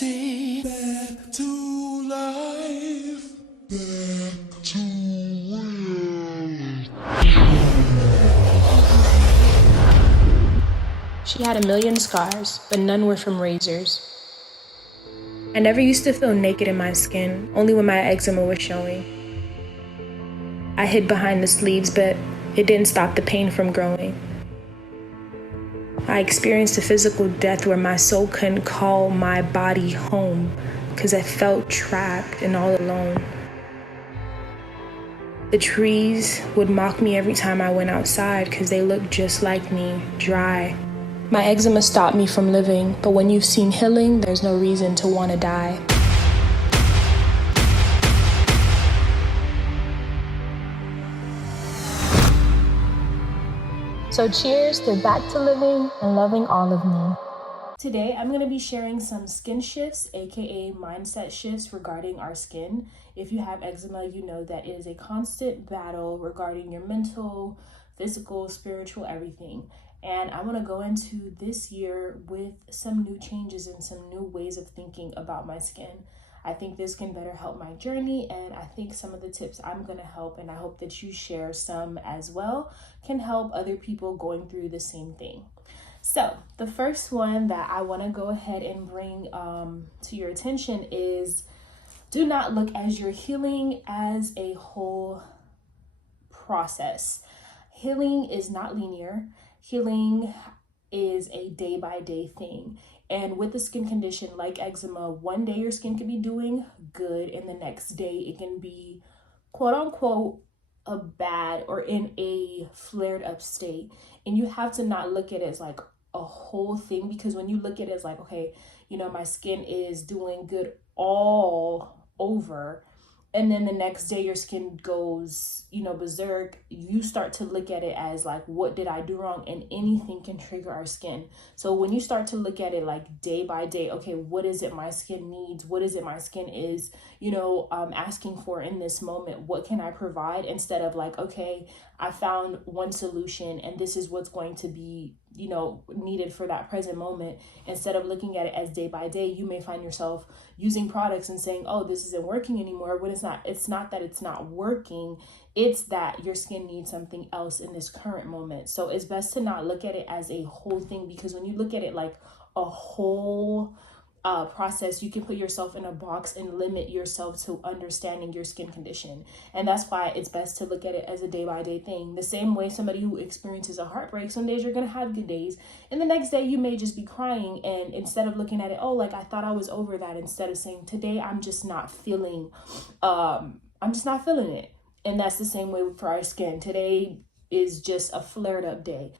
reality, back to life, back to reality. She had a million scars, but none were from razors. I never used to feel naked in my skin, only when my eczema was showing. I hid behind the sleeves, but it didn't stop the pain from growing. I experienced a physical death where my soul couldn't call my body home because I felt trapped and all alone. The trees would mock me every time I went outside because they looked just like me, dry. My eczema stopped me from living, but when you've seen healing, there's no reason to want to die. So cheers to back to living and loving all of me. Today, I'm going to be sharing some skin shifts, aka mindset shifts regarding our skin. If you have eczema, you know that it is a constant battle regarding your mental, physical, spiritual, everything. And I'm going to go into this year with some new changes and some new ways of thinking about my skin. I think this can better help my journey, and I think some of the tips I'm going to help, and I hope that you share some as well, can help other people going through the same thing. So the first one that I want to go ahead and bring to your attention is, do not look at your healing as a whole process. Healing is not linear. Healing is a day-by-day thing. And with a skin condition like eczema, one day your skin can be doing good, and the next day it can be quote unquote a bad or in a flared up state. And you have to not look at it as like a whole thing, because when you look at it as like, okay, my skin is doing good all over, and then the next day your skin goes, berserk, you start to look at it as like, what did I do wrong? And anything can trigger our skin. So when you start to look at it like day by day, okay, what is it my skin needs? What is it my skin is, asking for in this moment? What can I provide? Instead of like, okay, I found one solution and this is what's going to be, needed for that present moment. Instead of looking at it as day by day, you may find yourself using products and saying, oh, this isn't working anymore. When it's not that it's not working, it's that your skin needs something else in this current moment. So it's best to not look at it as a whole thing, because when you look at it like a whole process, you can put yourself in a box and limit yourself to understanding your skin condition. And that's why it's best to look at it as a day-by-day thing. The same way somebody who experiences a heartbreak, some days you're going to have good days, and the next day you may just be crying. And instead of looking at it, oh, like I thought I was over that, instead of saying today I'm just not feeling it. And that's the same way for our skin. Today is just a flared up day.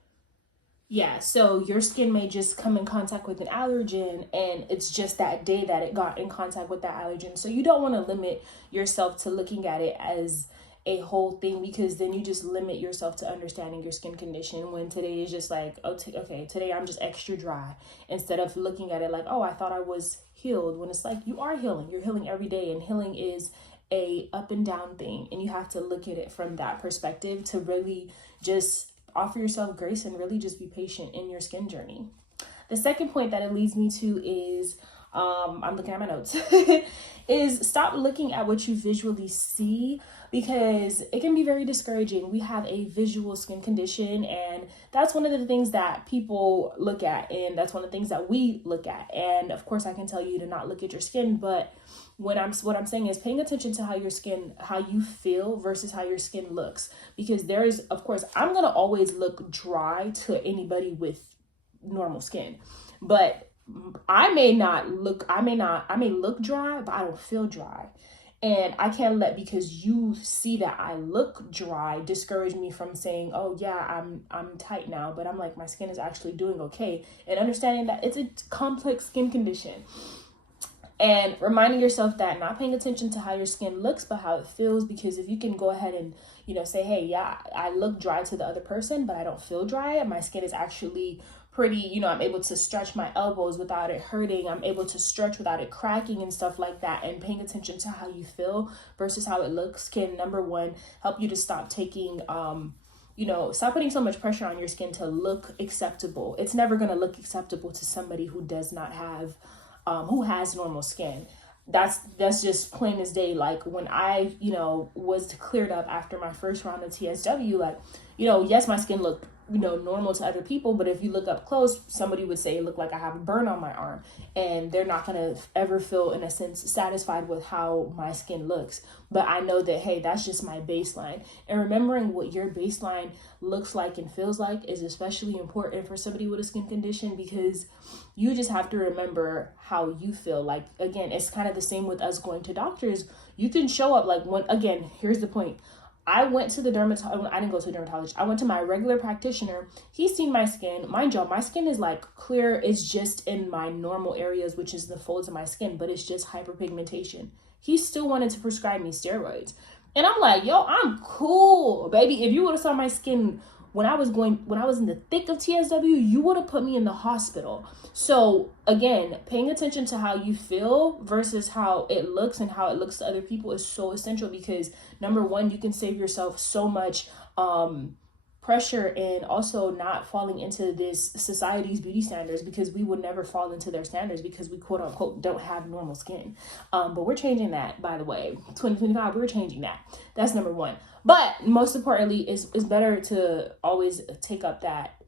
Yeah, so your skin may just come in contact with an allergen, and it's just that day that it got in contact with that allergen. So you don't want to limit yourself to looking at it as a whole thing, because then you just limit yourself to understanding your skin condition. When today is just like, okay, today I'm just extra dry, instead of looking at it like, oh, I thought I was healed, when it's like you are healing. You're healing every day, and healing is a up and down thing, and you have to look at it from that perspective to really just offer yourself grace and really just be patient in your skin journey. The second point that it leads me to is, I'm looking at my notes, is stop looking at what you visually see, because it can be very discouraging. We have a visual skin condition, and that's one of the things that people look at, and that's one of the things that we look at. And of course I can tell you to not look at your skin, but what I'm saying is paying attention to how you feel versus how your skin looks. Because there is, of course, I'm going to always look dry to anybody with normal skin, but I may look dry, but I don't feel dry. And I can't let, because you see that I look dry, discourage me from saying, oh yeah, I'm tight now, but I'm like, my skin is actually doing okay. And understanding that it's a complex skin condition. And reminding yourself that not paying attention to how your skin looks, but how it feels. Because if you can go ahead and, say, hey, yeah, I look dry to the other person, but I don't feel dry. My skin is actually pretty, I'm able to stretch my elbows without it hurting. I'm able to stretch without it cracking and stuff like that. And paying attention to how you feel versus how it looks can, number one, help you to stop taking, stop putting so much pressure on your skin to look acceptable. It's never going to look acceptable to somebody who does not have who has normal skin. That's just plain as day. Like when I, was cleared up after my first round of TSW, like, yes, my skin looked, normal to other people, but if you look up close, somebody would say it looked like I have a burn on my arm, and they're not going to ever feel, in a sense, satisfied with how my skin looks. But I know that, hey, that's just my baseline. And remembering what your baseline looks like and feels like is especially important for somebody with a skin condition, because you just have to remember how you feel. Like, again, it's kind of the same with us going to doctors. You can show up like again, here's the point. I went to the dermatologist. I didn't go to a dermatologist. I went to my regular practitioner. He's seen my skin. Mind you, my skin is like clear. It's just in my normal areas, which is the folds of my skin, but it's just hyperpigmentation. He still wanted to prescribe me steroids. And I'm like, yo, I'm cool, baby. If you would have saw my skin when I was in the thick of TSW, you would have put me in the hospital. So again, paying attention to how you feel versus how it looks and how it looks to other people is so essential, because number one, you can save yourself so much pressure, and also not falling into this society's beauty standards, because we would never fall into their standards because we quote unquote don't have normal skin. But we're changing that, by the way. 2025, we're changing that. That's number one. But most importantly, it's better to always take up that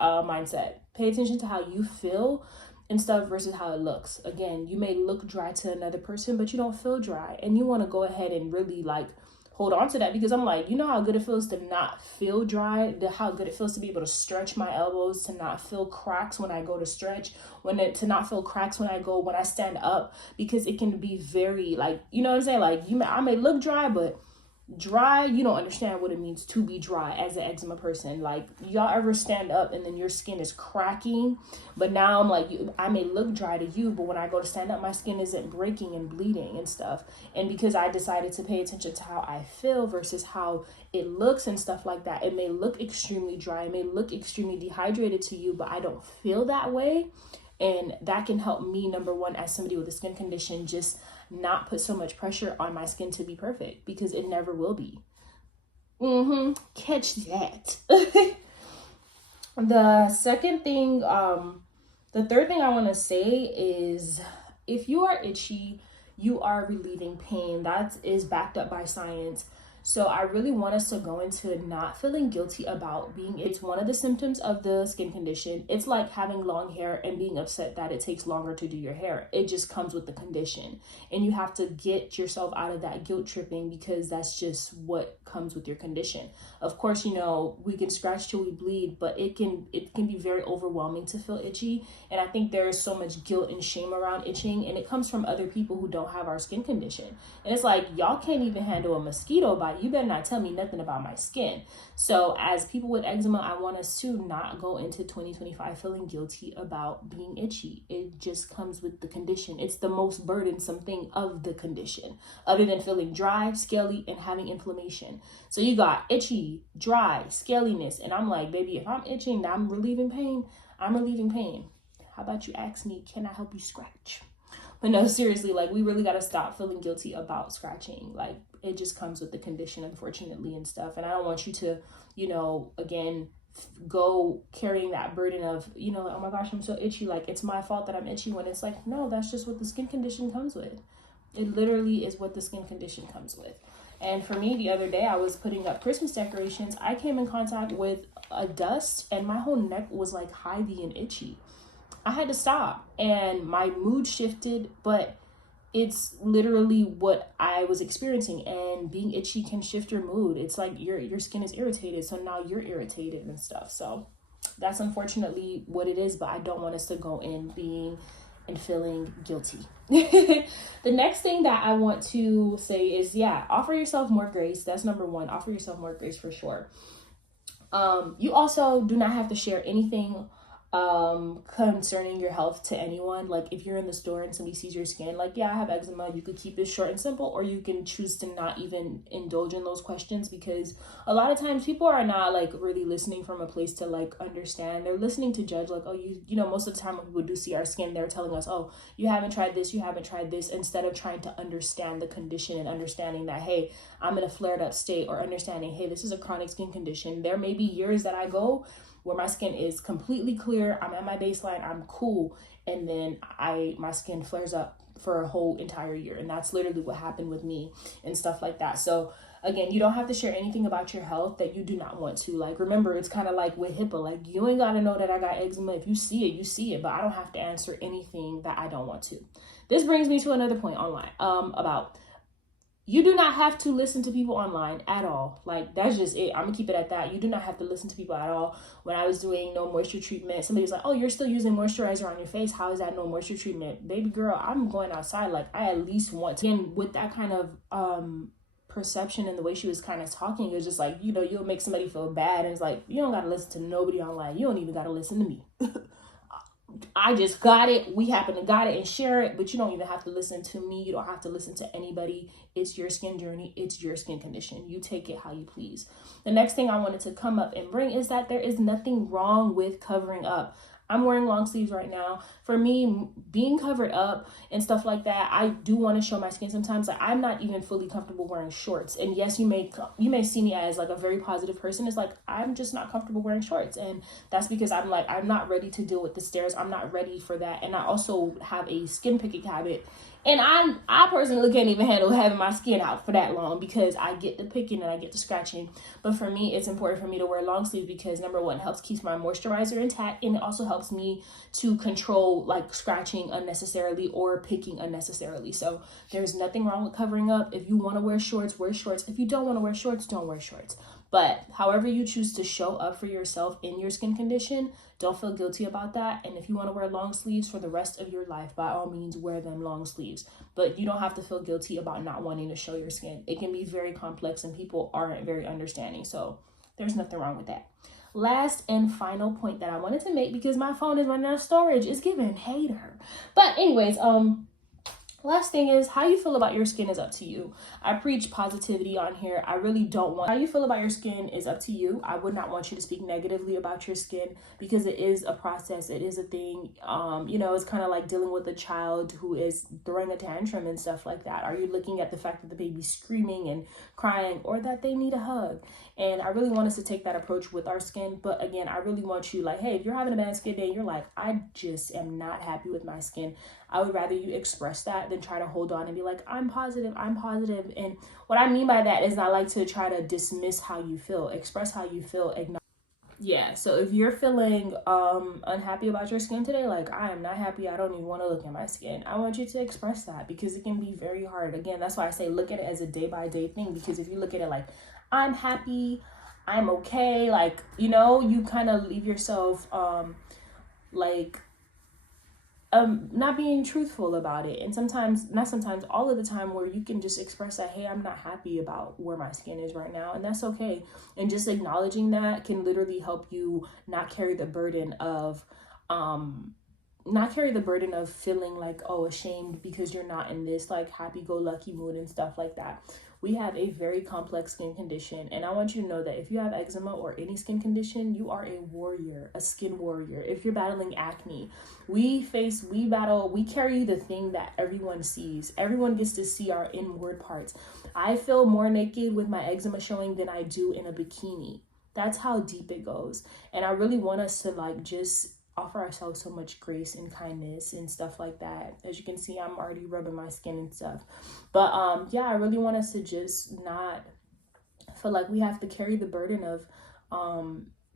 mindset. Pay attention to how you feel and stuff versus how it looks. Again, you may look dry to another person, but you don't feel dry, and you want to go ahead and really like hold on to that, because I'm like, you know how good it feels to not feel dry, how good it feels to be able to stretch my elbows, to not feel cracks when I go to stretch, to not feel cracks when I stand up, because it can be very like, you know what I'm saying? Like I may look dry, but dry, you don't understand what it means to be dry as an eczema person. Like, y'all ever stand up and then your skin is cracking, but now I'm like, I may look dry to you, but when I go to stand up, my skin isn't breaking and bleeding and stuff. And because I decided to pay attention to how I feel versus how it looks and stuff like that, it may look extremely dry, it may look extremely dehydrated to you, but I don't feel that way. And that can help me, number one, as somebody with a skin condition, just not put so much pressure on my skin to be perfect, because it never will be. Catch that. The second thing, the third thing I want to say is, if you are itchy, you are relieving pain. That is backed up by science. So I really want us to go into not feeling guilty about being. It's one of the symptoms of the skin condition. It's like having long hair and being upset that it takes longer to do your hair. It just comes with the condition, and you have to get yourself out of that guilt tripping, because that's just what comes with your condition. Of course, we can scratch till we bleed, but it can be very overwhelming to feel itchy. And I think there's so much guilt and shame around itching, and it comes from other people who don't have our skin condition. And it's like, y'all can't even handle a mosquito bite. You better not tell me nothing about my skin. So as people with eczema, I want us to not go into 2025 feeling guilty about being itchy. It just comes with the condition. It's the most burdensome thing of the condition, other than feeling dry, scaly, and having inflammation. So you got itchy, dry, scaliness, and I'm like, baby, if I'm itching, I'm relieving pain. I'm relieving pain. How about you ask me, can I help you scratch? But no, seriously, like, we really got to stop feeling guilty about scratching. Like, it just comes with the condition, unfortunately, and stuff. And I don't want you to, again, go carrying that burden of, oh my gosh, I'm so itchy. Like, it's my fault that I'm itchy, when it's like, no, that's just what the skin condition comes with. It literally is what the skin condition comes with. And for me, the other day, I was putting up Christmas decorations. I came in contact with a dust, and my whole neck was like hivey and itchy. I had to stop, and my mood shifted, but it's literally what I was experiencing, and being itchy can shift your mood. It's like your skin is irritated, so now you're irritated and stuff. So that's unfortunately what it is, but I don't want us to go in being and feeling guilty. The next thing that I want to say is, offer yourself more grace. That's number one. Offer yourself more grace for sure. You also do not have to share anything concerning your health to anyone. Like, if you're in the store and somebody sees your skin, like, I have eczema, you could keep it short and simple, or you can choose to not even indulge in those questions, because a lot of times people are not like really listening from a place to like understand. They're listening to judge, like, oh, you know, most of the time when people do see our skin, they're telling us, oh, you haven't tried this, instead of trying to understand the condition and understanding that, hey, I'm in a flared up state, or understanding, hey, this is a chronic skin condition. There may be years that I go where my skin is completely clear, I'm at my baseline, I'm cool, and then my skin flares up for a whole entire year. And that's literally what happened with me and stuff like that. So again, you don't have to share anything about your health that you do not want to. Like, remember, it's kind of like with HIPAA. Like, you ain't got to know that I got eczema. If you see it, you see it. But I don't have to answer anything that I don't want to. This brings me to another point online about you do not have to listen to people online at all. Like, that's just it. I'm going to keep it at that. You do not have to listen to people at all. When I was doing no moisture treatment, somebody was like, oh, you're still using moisturizer on your face. How is that no moisture treatment? Baby girl, I'm going outside. Like, I at least want to. And with that kind of perception and the way she was kind of talking, it was just like, you'll make somebody feel bad. And it's like, you don't got to listen to nobody online. You don't even got to listen to me. I just got it. We happen to got it and share it, but you don't even have to listen to me. You don't have to listen to anybody. It's your skin journey. It's your skin condition. You take it how you please. The next thing I wanted to come up and bring is that there is nothing wrong with covering up. I'm wearing long sleeves right now. For me, being covered up and stuff like that, I do want to show my skin sometimes. Like, I'm not even fully comfortable wearing shorts. And yes, you may see me as like a very positive person. It's like, I'm just not comfortable wearing shorts. And that's because I'm not ready to deal with the stares. I'm not ready for that. And I also have a skin picking habit. And I personally can't even handle having my skin out for that long because I get the picking and I get the scratching. But for me, it's important for me to wear long sleeves because number one, it helps keep my moisturizer intact, and it also helps me to control like scratching unnecessarily or picking unnecessarily. So there's nothing wrong with covering up. If you want to wear shorts, wear shorts. If you don't want to wear shorts, don't wear shorts. But however you choose to show up for yourself in your skin condition, don't feel guilty about that. And if you want to wear long sleeves for the rest of your life, by all means, wear them long sleeves. But you don't have to feel guilty about not wanting to show your skin. It can be very complex and people aren't very understanding. So there's nothing wrong with that. Last and final point that I wanted to make, because my phone is running out of storage, is giving hater. But anyways, last thing is, how you feel about your skin is up to you. I preach positivity on here. I really don't want, how you feel about your skin is up to you. I would not want you to speak negatively about your skin because it is a process. It is a thing. It's kind of like dealing with a child who is throwing a tantrum and stuff like that. Are you looking at the fact that the baby's screaming and crying or that they need a hug? And I really want us to take that approach with our skin. But again, I really want you, like, hey, if you're having a bad skin day and you're like, I just am not happy with my skin, I would rather you express that than try to hold on and be like, I'm positive. And what I mean by that is I like to try to dismiss how you feel, express how you feel, acknowledge. Yeah, so if you're feeling unhappy about your skin today, like, I am not happy, I don't even want to look at my skin, I want you to express that because it can be very hard. Again, that's why I say look at it as a day-by-day thing, because if you look at it like, I'm happy, I'm okay, like, you kind of leave yourself not being truthful about it. And all of the time, where you can just express that, hey, I'm not happy about where my skin is right now, and that's okay. And just acknowledging that can literally help you not carry the burden of feeling like, oh, ashamed because you're not in this like happy-go-lucky mood and stuff like that. We have a very complex skin condition, and I want you to know that if you have eczema or any skin condition, you are a warrior, a skin warrior. If you're battling acne, we carry the thing that everyone sees. Everyone gets to see our inward parts. I feel more naked with my eczema showing than I do in a bikini. That's how deep it goes. And I really want us to just offer ourselves so much grace and kindness and stuff like that. As you can see, I'm already rubbing my skin and stuff. But I really want us to just not feel like we have to carry the burden of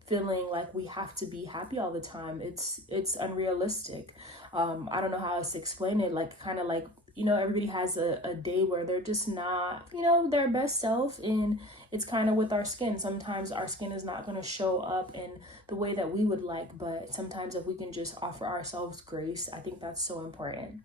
feeling like we have to be happy all the time. It's unrealistic. I don't know how else to explain it. Like, kind of like, everybody has a day where they're just not, their best self, and it's kind of with our skin. Sometimes our skin is not going to show up in the way that we would like, but sometimes if we can just offer ourselves grace, I think that's so important.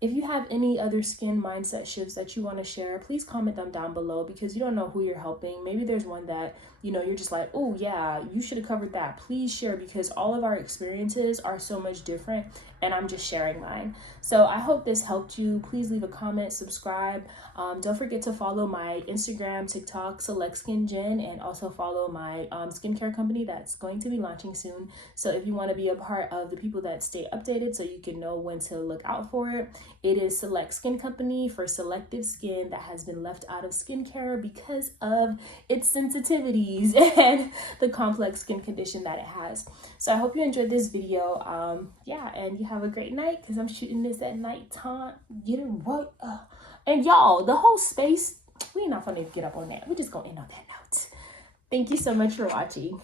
If you have any other skin mindset shifts that you want to share, please comment them down below, because you don't know who you're helping. Maybe there's one that, you're just like, oh yeah, you should have covered that. Please share, because all of our experiences are so much different, and I'm just sharing mine. So I hope this helped you. Please leave a comment, subscribe. Don't forget to follow my Instagram, TikTok, Select Skin Jen, and also follow my skincare company that's going to be launching soon. So if you want to be a part of the people that stay updated so you can know when to look out for it, it is Select Skin Company for selective skin that has been left out of skincare because of its sensitivity. disease and the complex skin condition that it has. So I hope you enjoyed this video. Yeah, and you have a great night, because I'm shooting this at nighttime. Get it right. And y'all, the whole space, we're not gonna get up on that. We're just gonna end on that note. Thank you so much for watching.